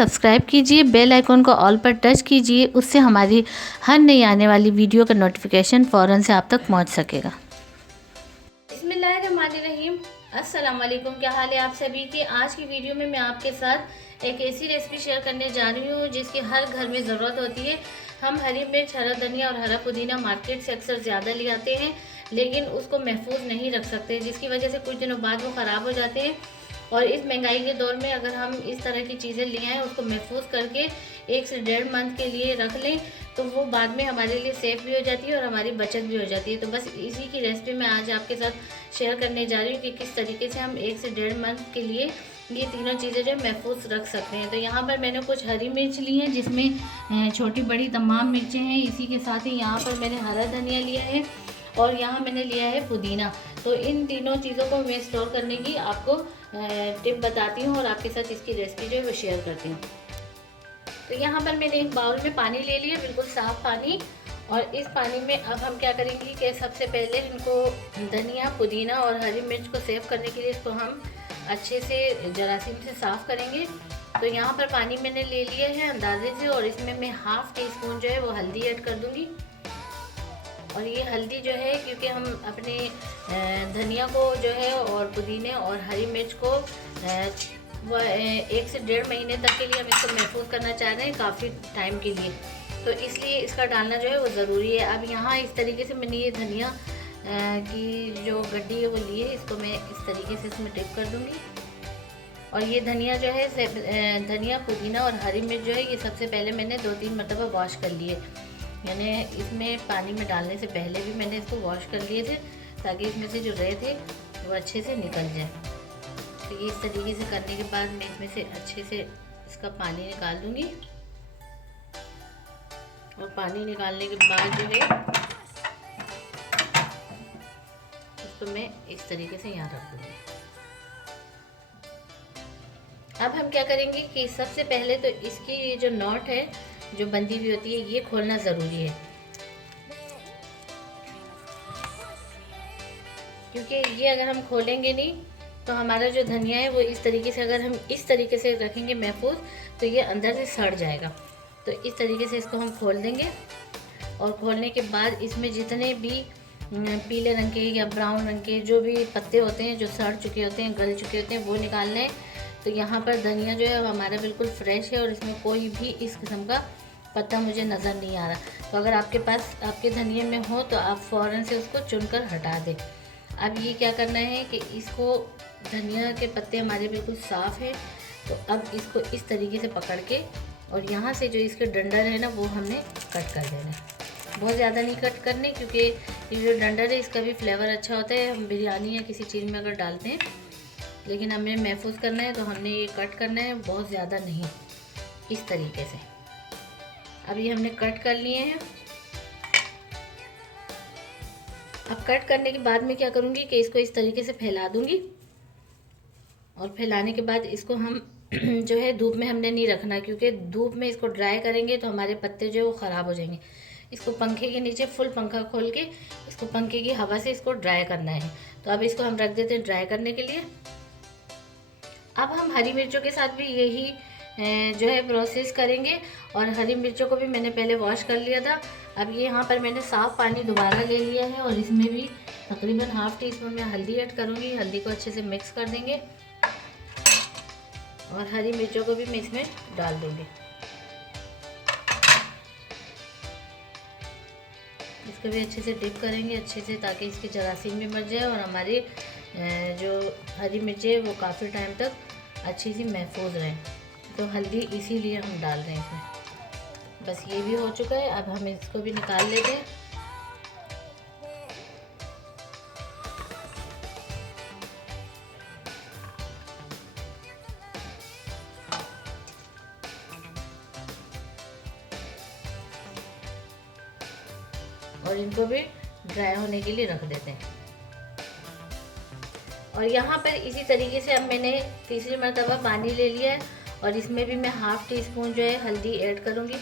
Subscribe कीजिए, bell icon को all पर टच कीजिए, उससे हमारी हर नई आने वाली वीडियो का नोटिफिकेशन फ़ौरन से आप तक पहुंच सकेगा। बिस्मिल्लाहिर्रहमानिर्रहीम, अस्सलाम वालेकुम। क्या हाल है आप सभी के। आज की वीडियो में मैं आपके साथ एक ऐसी रेसिपी शेयर करने जा रही हूँ जिसकी हर घर में ज़रूरत होती है। हम हरी मिर्च, हरा धनिया और हरा पुदीना मार्केट से अक्सर ज़्यादा ले आते हैं, लेकिन उसको महफूज नहीं रख सकते, जिसकी वजह से कुछ दिनों बाद वो ख़राब हो जाते हैं। और इस महंगाई के दौर में अगर हम इस तरह की चीज़ें ले आएँ, उसको महफूज करके 1 से 1.5 मंथ के लिए रख लें, तो वो बाद में हमारे लिए सेफ़ भी हो जाती है और हमारी बचत भी हो जाती है। तो बस इसी की रेसिपी मैं आज आपके साथ शेयर करने जा रही हूँ कि किस तरीके से हम 1 से 1.5 मंथ के लिए ये तीनों चीज़ें जो महफूज रख सकते हैं। तो यहाँ पर मैंने कुछ हरी मिर्च ली है, जिसमें छोटी बड़ी तमाम मिर्चें हैं। इसी के साथ ही यहाँ पर मैंने हरा धनिया लिया है और यहाँ मैंने लिया है पुदीना। तो इन तीनों चीज़ों को मैं स्टोर करने की आपको टिप बताती हूँ और आपके साथ इसकी रेसिपी जो है वो शेयर करती हूँ। तो यहाँ पर मैंने एक बाउल में पानी ले लिया, बिल्कुल साफ़ पानी। और इस पानी में अब हम क्या करेंगे कि सबसे पहले इनको धनिया, पुदीना और हरी मिर्च को सेव करने के लिए इसको हम अच्छे से जरासीम से साफ़ करेंगे। तो यहाँ पर पानी मैंने ले लिया है अंदाजे से, और इसमें मैं ½ टीस्पून जो है वो हल्दी ऐड कर दूँगी। और ये हल्दी जो है, क्योंकि हम अपने धनिया को जो है और पुदीने और हरी मिर्च को 1 से 1.5 महीने तक के लिए हम इसको महफूज करना चाह रहे हैं, काफ़ी टाइम के लिए, तो इसलिए इसका डालना जो है वो ज़रूरी है। अब यहाँ इस तरीके से मैंने ये धनिया की जो गड्डी है वो ली है, इसको मैं इस तरीके से इसमें डिप कर दूँगी। और ये धनिया जो है, धनिया, पुदीना और हरी मिर्च जो है, ये सबसे पहले मैंने 2-3 मरतबा वॉश कर लिए। मैंने इसमें पानी में डालने से पहले भी मैंने इसको वॉश कर लिए थे, ताकि इसमें से जो रहे थे वो अच्छे से निकल जाए। तो ये इस तरीके से करने के बाद मैं इसमें से अच्छे से इसका पानी निकाल दूँगी। और पानी निकालने के बाद जो है इसको मैं इस तरीके से यहाँ रख दूँगी। अब हम क्या करेंगे कि सबसे पहले तो इसकी ये जो नॉट है, जो बंधी हुई होती है, ये खोलना ज़रूरी है, क्योंकि ये अगर हम खोलेंगे नहीं तो हमारा जो धनिया है वो इस तरीके से, अगर हम इस तरीके से रखेंगे महफूज, तो ये अंदर से सड़ जाएगा। तो इस तरीके से इसको हम खोल देंगे। और खोलने के बाद इसमें जितने भी पीले रंग के या ब्राउन रंग के जो भी पत्ते होते हैं, जो सड़ चुके होते हैं, गल चुके होते हैं, वो निकालने हैं। तो यहाँ पर धनिया जो है हमारा बिल्कुल फ्रेश है और इसमें कोई भी इस किस्म का पत्ता मुझे नज़र नहीं आ रहा। तो अगर आपके पास आपके धनिये में हो तो आप फ़ौरन से उसको चुनकर हटा दें। अब ये क्या करना है कि इसको, धनिया के पत्ते हमारे बिल्कुल साफ़ हैं, तो अब इसको इस तरीके से पकड़ के, और यहाँ से जो इसके डंडल है ना, वो हमने कट कर देना है। बहुत ज़्यादा नहीं कट करने, क्योंकि ये जो डंडल है इसका भी फ्लेवर अच्छा होता है, हम बिरयानी या किसी चीज़ में अगर डालते हैं। लेकिन हमें महफूज करना है तो हमने ये कट करना है, बहुत ज़्यादा नहीं, इस तरीके से। अब ये हमने कट कर लिए हैं। अब कट करने के बाद में क्या करूँगी कि इसको इस तरीके से फैला दूँगी। और फैलाने के बाद इसको हम जो है धूप में हमने नहीं रखना, क्योंकि धूप में इसको ड्राई करेंगे तो हमारे पत्ते जो है वो ख़राब हो जाएंगे। इसको पंखे के नीचे फुल पंखा खोल के इसको पंखे की हवा से इसको ड्राई करना है। तो अब इसको हम रख देते हैं ड्राई करने के लिए। अब हम हरी मिर्चों के साथ भी यही जो है प्रोसेस करेंगे। और हरी मिर्चों को भी मैंने पहले वॉश कर लिया था। अब ये यहाँ पर मैंने साफ़ पानी दोबारा ले लिया है, और इसमें भी तकरीबन ½ टीस्पून मैं हल्दी ऐड करूँगी। हल्दी को अच्छे से मिक्स कर देंगे और हरी मिर्चों को भी मैं इसमें डाल दूँगी। इसको भी अच्छे से डिप करेंगे अच्छे से, ताकि इसकी जरासीम भी मर जाए और हमारी जो हरी मिर्चें वो काफ़ी टाइम तक अच्छी सी महफूज रहे। तो हल्दी इसीलिए हम डाल रहे हैं इसमें। बस ये भी हो चुका है। अब हम इसको भी निकाल लेते हैं। और इनको भी ड्राई होने के लिए रख देते हैं। और यहाँ पर इसी तरीके से अब मैंने तीसरी मरतबा पानी ले लिया है, और इसमें भी मैं ½ टीस्पून जो है हल्दी ऐड करूँगी।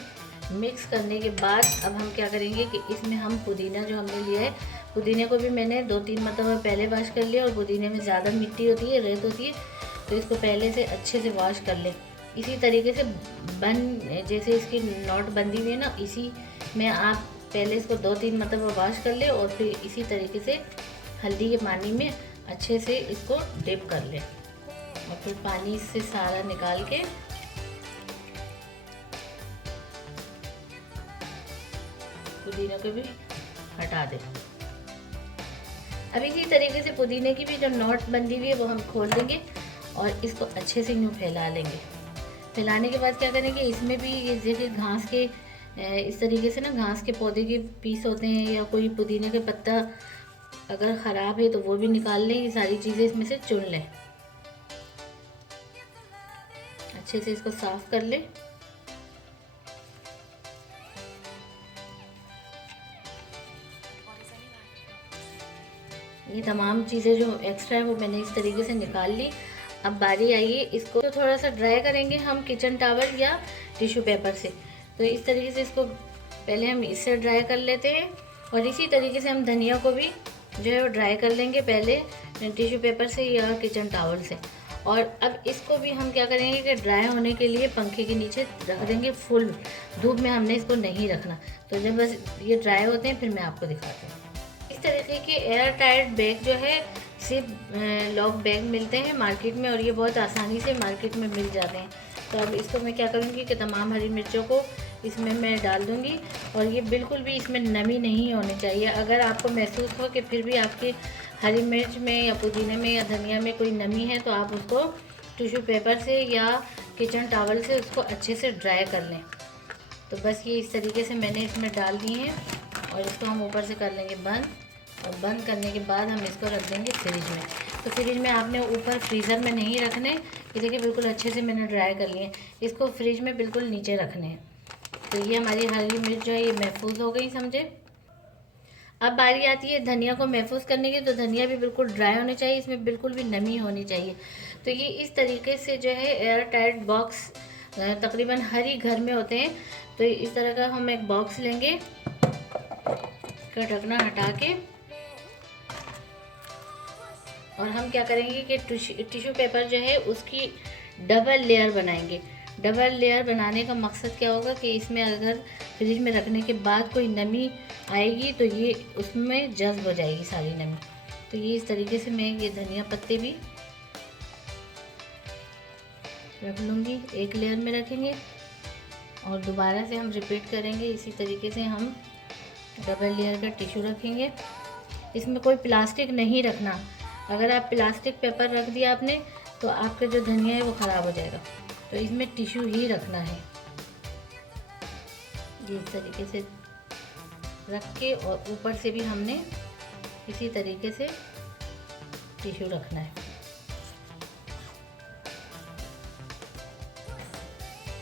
मिक्स करने के बाद अब हम क्या करेंगे कि इसमें हम पुदीना जो हमने लिया है, पुदीने को भी मैंने 2-3 मरतबा पहले वॉश कर लिया। और पुदीने में ज़्यादा मिट्टी होती है, रेत होती है, तो इसको पहले से अच्छे से वॉश कर लें। इसी तरीके से जैसे इसकी नॉट बंदी हुई है ना, इसी में आप पहले इसको 2-3 मरतबा वॉश कर ले और फिर इसी तरीके से हल्दी के पानी में अच्छे से इसको डिप कर ले और फिर पानी इससे सारा निकाल के पुदीना को भी हटा दे। अब इसी तरीके से पुदीने की भी जो नॉट बंदी हुई है वो हम खोल देंगे और इसको अच्छे से यूँ फैला लेंगे। फैलाने के बाद क्या करेंगे, इसमें भी ये जैसे घास के इस तरीके से ना घास के पौधे के पीस होते हैं या कोई पुदीने के पत्ता अगर ख़राब है तो वो भी निकाल लें। ये सारी चीज़ें इसमें से चुन लें, अच्छे से इसको साफ़ कर लें। ये तमाम चीज़ें जो एक्स्ट्रा है वो मैंने इस तरीके से निकाल ली। अब बारी आई है इसको तो थोड़ा सा ड्राई करेंगे हम किचन टॉवल या टिश्यू पेपर से। तो इस तरीके से इसको पहले हम इससे ड्राई कर लेते हैं और इसी तरीके से हम धनिया को भी जो है वो ड्राई कर लेंगे पहले टिश्यू पेपर से या किचन टॉवल से। और अब इसको भी हम क्या करेंगे कि ड्राई होने के लिए पंखे के नीचे रख देंगे। फुल धूप में हमने इसको नहीं रखना। तो जब बस ये ड्राई होते हैं फिर मैं आपको दिखाती हूँ। इस तरीके के एयर टाइट बैग जो है सिर्फ लॉक बैग मिलते हैं मार्केट में और ये बहुत आसानी से मार्केट में मिल जाते हैं। तो अब इसको मैं क्या करूँगी कि तमाम हरी मिर्चों को इसमें मैं डाल दूँगी और ये बिल्कुल भी इसमें नमी नहीं होनी चाहिए। अगर आपको महसूस हो कि फिर भी आपकी हरी मिर्च में या पुदीने में या धनिया में कोई नमी है तो आप उसको टिश्यू पेपर से या किचन टॉवल से उसको अच्छे से ड्राई कर लें। तो बस ये इस तरीके से मैंने इसमें डाल दिए हैं और इसको हम ऊपर से कर लेंगे बंद। और बंद करने के बाद हम इसको रख देंगे फ्रिज में। तो फ्रिज में आपने ऊपर फ्रीज़र में नहीं रखने, ये देखिए बिल्कुल अच्छे से मैंने ड्राई कर लिए। इसको फ्रिज में बिल्कुल नीचे रखने हैं। तो ये हमारी हरी मिर्च जो है ये महफूज हो गई, समझे। अब बारी आती है धनिया को महफूज करने की। तो धनिया भी बिल्कुल ड्राई होनी चाहिए, इसमें बिल्कुल भी नमी होनी चाहिए। तो ये इस तरीके से जो है एयर टाइट बॉक्स तकरीबन हर ही घर में होते हैं। तो इस तरह का हम एक बॉक्स लेंगे, इसका ढकना हटा के और हम क्या करेंगे कि टिश्यू पेपर जो है उसकी डबल लेयर बनाएंगे। डबल लेयर बनाने का मकसद क्या होगा कि इसमें अगर फ्रिज में रखने के बाद कोई नमी आएगी तो ये उसमें जज्ब हो जाएगी सारी नमी। तो ये इस तरीके से मैं ये धनिया पत्ते भी रख लूँगी, एक लेयर में रखेंगे और दोबारा से हम रिपीट करेंगे। इसी तरीके से हम डबल लेयर का टिश्यू रखेंगे। इसमें कोई प्लास्टिक नहीं रखना। अगर आप प्लास्टिक पेपर रख दिया आपने तो आपका जो धनिया है वो ख़राब हो जाएगा। तो इसमें टिश्यू ही रखना है। ये इस तरीके से रख के और ऊपर से भी हमने इसी तरीके से टिश्यू रखना है।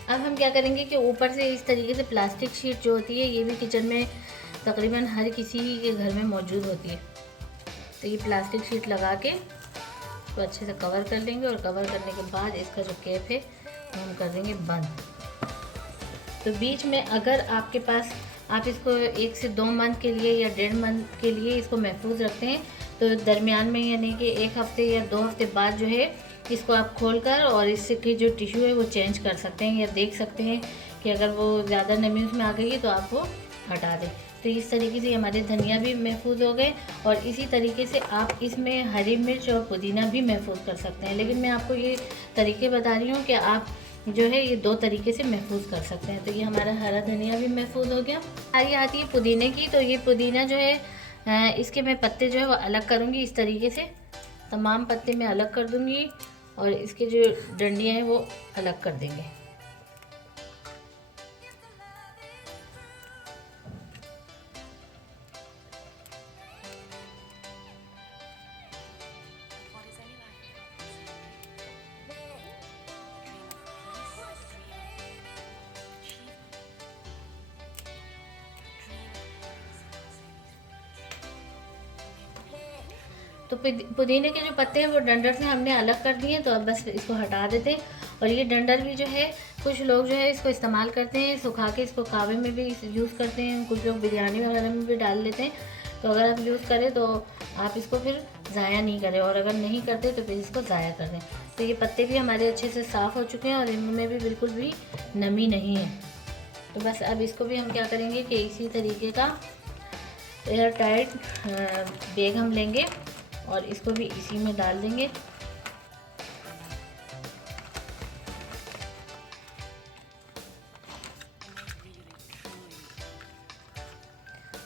अब हम क्या करेंगे कि ऊपर से इस तरीके से प्लास्टिक शीट जो होती है ये भी किचन में तकरीबन हर किसी के घर में मौजूद होती है। तो ये प्लास्टिक शीट लगा के तो अच्छे से कवर कर लेंगे और कवर करने के बाद इसका जो कैप है वो हम कर देंगे बंद। तो बीच में अगर आपके पास आप इसको 1 से 2 मंथ के लिए या 1.5 मंथ के लिए इसको महफूज रखते हैं तो दरमियान में यानी कि 1 हफ्ते या 2 हफ्ते बाद जो है इसको आप खोलकर और इससे की जो टिश्यू है वो चेंज कर सकते हैं या देख सकते हैं कि अगर वो ज़्यादा नमी उसमें आ गई है तो आप वो हटा दें। तो इस तरीके से हमारे धनिया भी महफूज हो गए और इसी तरीके से आप इसमें हरी मिर्च और पुदीना भी महफूज कर सकते हैं। लेकिन मैं आपको ये तरीके बता रही हूँ कि आप जो है ये 2 तरीके से महफूज कर सकते हैं। तो ये हमारा हरा धनिया भी महफूज हो गया। आगे आती है पुदीने की। तो ये पुदीना जो है इसके मैं पत्ते जो है वो अलग करूँगी। इस तरीके से तमाम पत्ते मैं अलग कर दूँगी और इसके जो डंडियाँ हैं वो अलग कर देंगे। तो पुदीने के जो पत्ते हैं वो डंडर से हमने अलग कर दिए। तो अब बस इसको हटा देते हैं। और ये डंडर भी जो है कुछ लोग जो है इसको इस्तेमाल करते हैं, सुखा के इसको कावे में भी यूज़ करते हैं, कुछ लोग बिरयानी वगैरह में भी डाल लेते हैं। तो अगर आप यूज़ करें तो आप इसको फिर ज़ाया नहीं करें, और अगर नहीं करते तो फिर इसको ज़ाया कर दें। तो ये पत्ते भी हमारे अच्छे से साफ़ हो चुके हैं और इनमें भी बिल्कुल भी नमी नहीं है। तो बस अब इसको भी हम क्या करेंगे कि इसी तरीके का एयर टाइट बैग हम लेंगे और इसको भी इसी में डाल देंगे।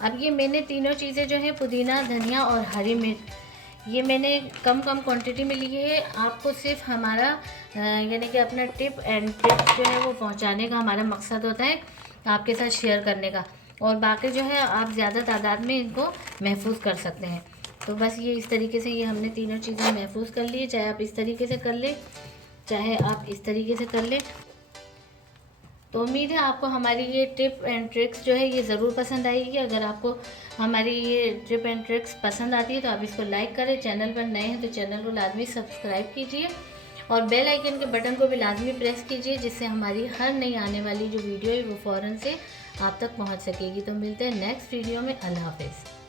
अब ये मैंने तीनों चीज़ें जो हैं, पुदीना, धनिया और हरी मिर्च, ये मैंने कम कम क्वांटिटी में ली है। आपको सिर्फ हमारा यानी कि अपना टिप एंड ट्रिक जो है वो पहुंचाने का हमारा मकसद होता है, आपके साथ शेयर करने का, और बाकी जो है आप ज़्यादा तादाद में इनको महफूज कर सकते हैं। तो बस ये इस तरीके से ये हमने तीनों चीज़ें महफूज कर ली, चाहे आप इस तरीके से कर लें, चाहे आप इस तरीके से कर लें। तो उम्मीद है आपको हमारी ये टिप एंड ट्रिक्स जो है ये ज़रूर पसंद आएगी। अगर आपको हमारी ये टिप एंड ट्रिक्स पसंद आती है तो आप इसको लाइक करें, चैनल पर नए हैं तो चैनल को लाजमी सब्सक्राइब कीजिए और बेल आइकन के बटन को भी लाजमी प्रेस कीजिए, जिससे हमारी हर नई आने वाली जो वीडियो है वो फ़ौरन से आप तक पहुंच सकेगी। तो मिलते हैं नेक्स्ट वीडियो में। अल्लाह हाफ़िज़।